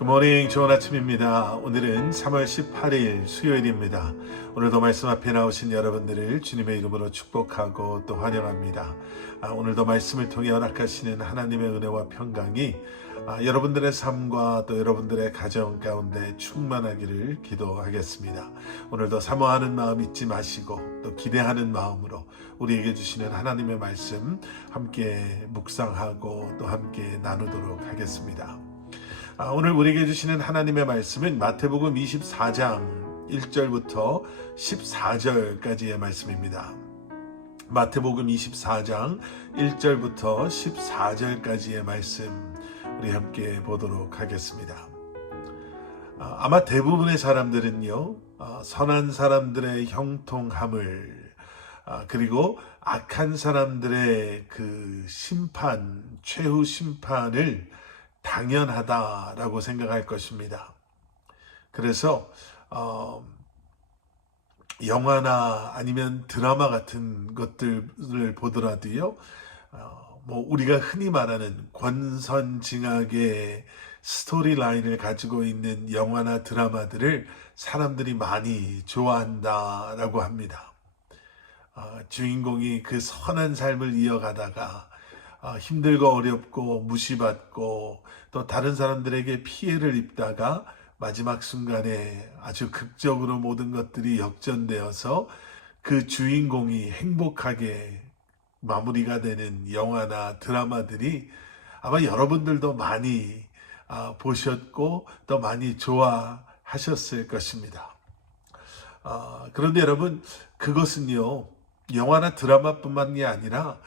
굿모닝, 좋은 아침입니다. 오늘은 3월 18일 수요일입니다. 오늘도 말씀 앞에 나오신 여러분들을 주님의 이름으로 축복하고 또 환영합니다. 오늘도 말씀을 통해 허락하시는 하나님의 은혜와 평강이 여러분들의 삶과 또 여러분들의 가정 가운데 충만하기를 기도하겠습니다. 오늘도 사모하는 마음 잊지 마시고 또 기대하는 마음으로 우리에게 주시는 하나님의 말씀 함께 묵상하고 또 함께 나누도록 하겠습니다. 오늘 우리에게 주시는 하나님의 말씀은 마태복음 24장 1절부터 14절까지의 말씀입니다. 마태복음 24장 1절부터 14절까지의 말씀 우리 함께 보도록 하겠습니다. 아마 대부분의 사람들은요, 선한 사람들의 형통함을 그리고 악한 사람들의 그 심판, 최후 심판을 당연하다라고 생각할 것입니다. 그래서 영화나 아니면 드라마 같은 것들을 보더라도요, 우리가 흔히 말하는 권선징악의 스토리라인을 가지고 있는 영화나 드라마들을 사람들이 많이 좋아한다라고 합니다. 주인공이 그 선한 삶을 이어가다가 힘들고 어렵고 무시받고 또 다른 사람들에게 피해를 입다가 마지막 순간에 아주 극적으로 모든 것들이 역전되어서 그 주인공이 행복하게 마무리가 되는 영화나 드라마들이 아마 여러분들도 많이 보셨고 또 많이 좋아하셨을 것입니다. 그런데 여러분, 그것은요, 영화나 드라마뿐만이 아니라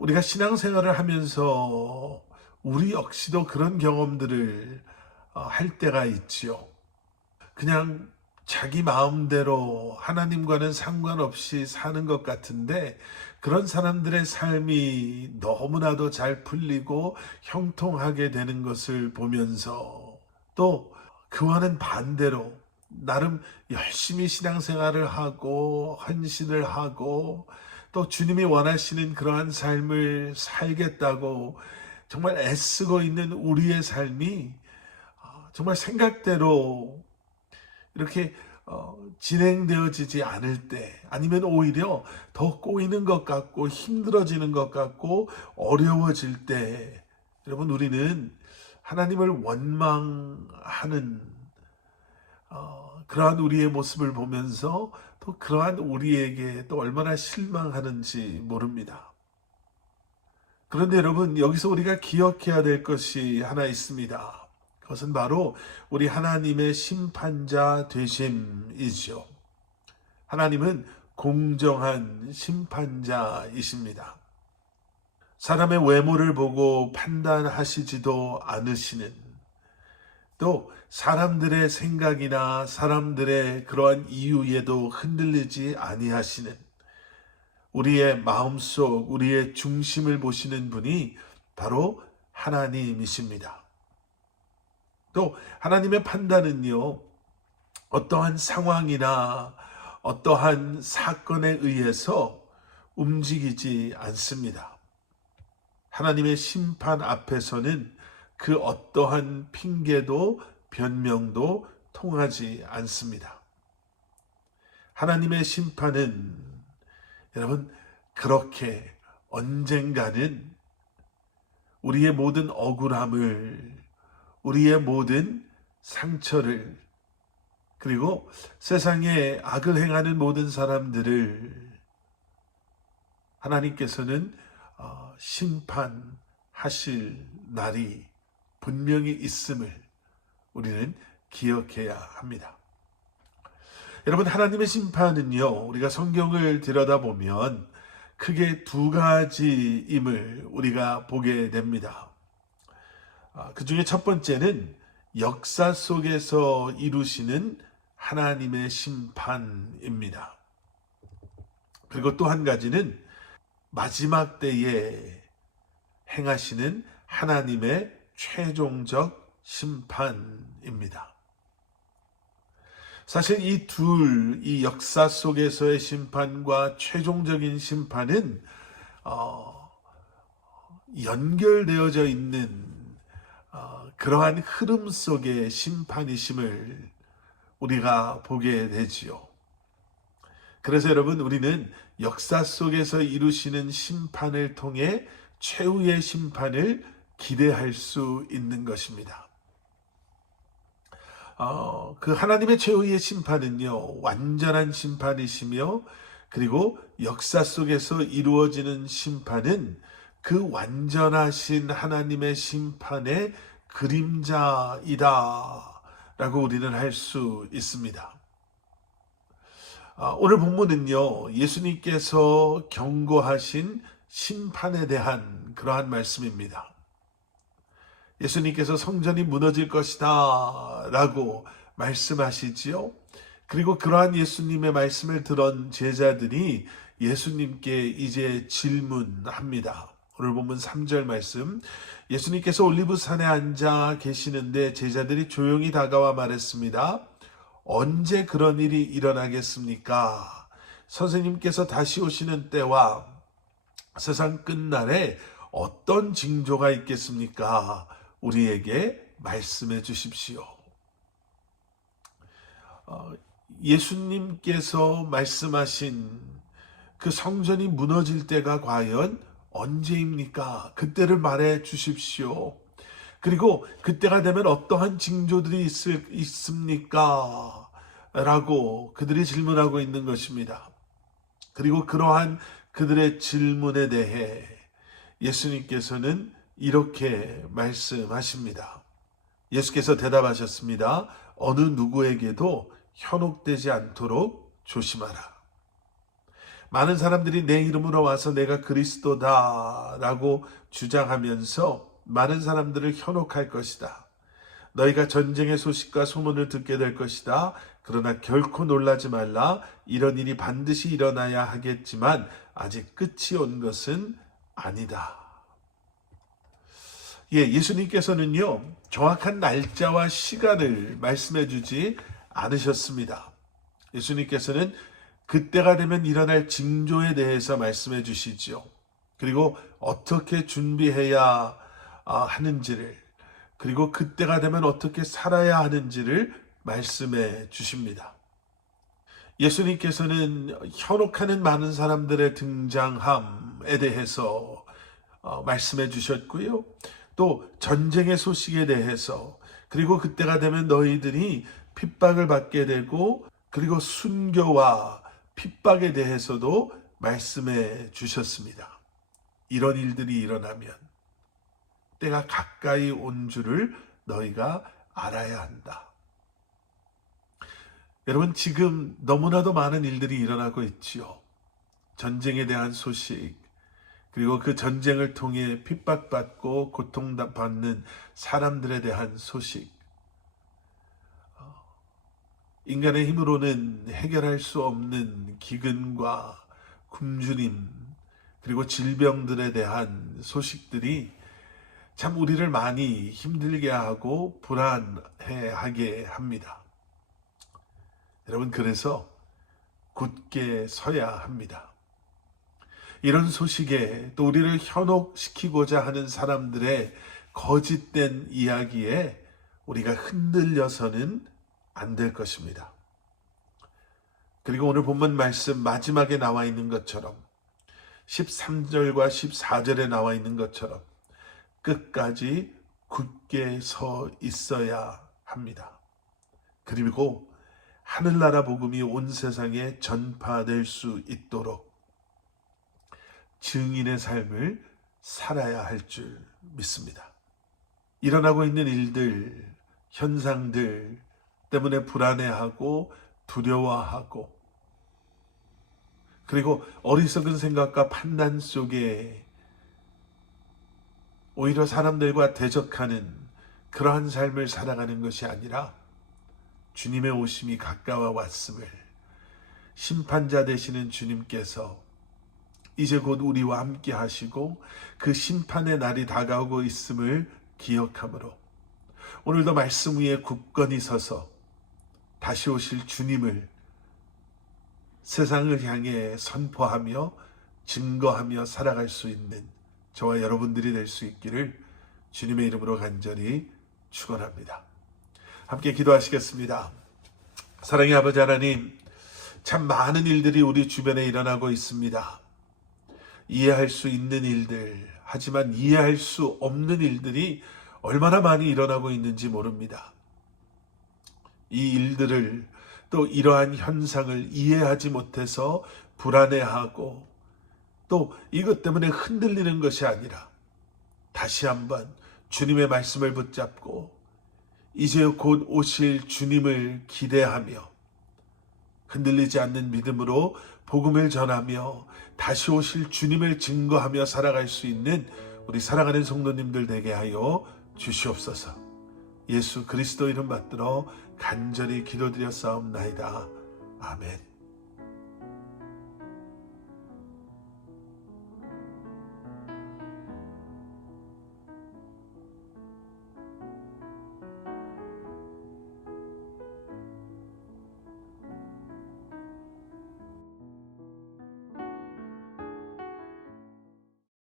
우리가 신앙생활을 하면서 우리 역시도 그런 경험들을 할 때가 있지요. 그냥 자기 마음대로 하나님과는 상관없이 사는 것 같은데 그런 사람들의 삶이 너무나도 잘 풀리고 형통하게 되는 것을 보면서 또 그와는 반대로 나름 열심히 신앙생활을 하고 헌신을 하고 또 주님이 원하시는 그러한 삶을 살겠다고 정말 애쓰고 있는 우리의 삶이 정말 생각대로 이렇게 진행되어지지 않을 때, 아니면 오히려 더 꼬이는 것 같고 힘들어지는 것 같고 어려워질 때, 여러분, 우리는 하나님을 원망하는 그러한 우리의 모습을 보면서 또 그러한 우리에게 또 얼마나 실망하는지 모릅니다. 그런데 여러분, 여기서 우리가 기억해야 될 것이 하나 있습니다. 그것은 바로 우리 하나님의 심판자 되심이죠. 하나님은 공정한 심판자이십니다. 사람의 외모를 보고 판단하시지도 않으시는, 또 사람들의 생각이나 사람들의 그러한 이유에도 흔들리지 아니하시는, 우리의 마음속, 우리의 중심을 보시는 분이 바로 하나님이십니다. 또 하나님의 판단은요, 어떠한 상황이나 어떠한 사건에 의해서 움직이지 않습니다. 하나님의 심판 앞에서는 그 어떠한 핑계도 변명도 통하지 않습니다. 하나님의 심판은 여러분, 그렇게 언젠가는 우리의 모든 억울함을, 우리의 모든 상처를, 그리고 세상에 악을 행하는 모든 사람들을 하나님께서는 심판하실 날이 분명히 있음을 우리는 기억해야 합니다. 여러분, 하나님의 심판은요, 우리가 성경을 들여다보면 크게 두 가지임을 우리가 보게 됩니다. 그 중에 첫 번째는 역사 속에서 이루시는 하나님의 심판입니다. 그리고 또 한 가지는 마지막 때에 행하시는 하나님의 최종적 심판입니다. 사실 이 역사 속에서의 심판과 최종적인 심판은 연결되어져 있는 그러한 흐름 속의 심판이심을 우리가 보게 되지요. 그래서 여러분, 우리는 역사 속에서 이루시는 심판을 통해 최후의 심판을 기대할 수 있는 것입니다. 그 하나님의 최후의 심판은요, 완전한 심판이시며, 그리고 역사 속에서 이루어지는 심판은 그 완전하신 하나님의 심판의 그림자이다 라고 우리는 할 수 있습니다. 오늘 본문은요, 예수님께서 경고하신 심판에 대한 그러한 말씀입니다. 예수님께서 성전이 무너질 것이다 라고 말씀하시지요. 그리고 그러한 예수님의 말씀을 들은 제자들이 예수님께 이제 질문합니다. 오늘 본문 3절 말씀, 예수님께서 올리브산에 앉아 계시는데 제자들이 조용히 다가와 말했습니다. 언제 그런 일이 일어나겠습니까? 선생님께서 다시 오시는 때와 세상 끝날에 어떤 징조가 있겠습니까? 우리에게 말씀해 주십시오. 예수님께서 말씀하신 그 성전이 무너질 때가 과연 언제입니까? 그때를 말해 주십시오. 그리고 그때가 되면 어떠한 징조들이 있습니까? 라고 그들이 질문하고 있는 것입니다. 그리고 그러한 그들의 질문에 대해 예수님께서는 이렇게 말씀하십니다. 예수께서 대답하셨습니다. 어느 누구에게도 현혹되지 않도록 조심하라. 많은 사람들이 내 이름으로 와서 내가 그리스도다 라고 주장하면서 많은 사람들을 현혹할 것이다. 너희가 전쟁의 소식과 소문을 듣게 될 것이다. 그러나 결코 놀라지 말라. 이런 일이 반드시 일어나야 하겠지만 아직 끝이 온 것은 아니다. 예수님께서는요, 정확한 날짜와 시간을 말씀해 주지 않으셨습니다. 예수님께서는 그때가 되면 일어날 징조에 대해서 말씀해 주시죠. 그리고 어떻게 준비해야 하는지를, 그리고 그때가 되면 어떻게 살아야 하는지를 말씀해 주십니다. 예수님께서는 현혹하는 많은 사람들의 등장함에 대해서 말씀해 주셨고요. 또 전쟁의 소식에 대해서, 그리고 그때가 되면 너희들이 핍박을 받게 되고, 그리고 순교와 핍박에 대해서도 말씀해 주셨습니다. 이런 일들이 일어나면 때가 가까이 온 줄을 너희가 알아야 한다. 여러분, 지금 너무나도 많은 일들이 일어나고 있지요. 전쟁에 대한 소식, 그리고 그 전쟁을 통해 핍박받고 고통받는 사람들에 대한 소식, 인간의 힘으로는 해결할 수 없는 기근과 굶주림, 그리고 질병들에 대한 소식들이 참 우리를 많이 힘들게 하고 불안해하게 합니다. 여러분, 그래서 굳게 서야 합니다. 이런 소식에, 또 우리를 현혹시키고자 하는 사람들의 거짓된 이야기에 우리가 흔들려서는 안 될 것입니다. 그리고 오늘 본문 말씀 마지막에 나와 있는 것처럼, 13절과 14절에 나와 있는 것처럼 끝까지 굳게 서 있어야 합니다. 그리고 하늘나라 복음이 온 세상에 전파될 수 있도록 증인의 삶을 살아야 할 줄 믿습니다. 일어나고 있는 일들, 현상들 때문에 불안해하고 두려워하고, 그리고 어리석은 생각과 판단 속에 오히려 사람들과 대적하는 그러한 삶을 살아가는 것이 아니라 주님의 오심이 가까워 왔음을, 심판자 되시는 주님께서 이제 곧 우리와 함께 하시고 그 심판의 날이 다가오고 있음을 기억함으로 오늘도 말씀 위에 굳건히 서서 다시 오실 주님을 세상을 향해 선포하며 증거하며 살아갈 수 있는 저와 여러분들이 될 수 있기를 주님의 이름으로 간절히 축원합니다. 함께 기도하시겠습니다. 사랑의 아버지 하나님, 참 많은 일들이 우리 주변에 일어나고 있습니다. 이해할 수 있는 일들, 하지만 이해할 수 없는 일들이 얼마나 많이 일어나고 있는지 모릅니다. 이 일들을, 또 이러한 현상을 이해하지 못해서 불안해하고 또 이것 때문에 흔들리는 것이 아니라 다시 한번 주님의 말씀을 붙잡고 이제 곧 오실 주님을 기대하며 흔들리지 않는 믿음으로 복음을 전하며 다시 오실 주님을 증거하며 살아갈 수 있는 우리 사랑하는 성도님들 되게 하여 주시옵소서. 예수 그리스도 이름 받들어 간절히 기도드렸사옵나이다. 아멘.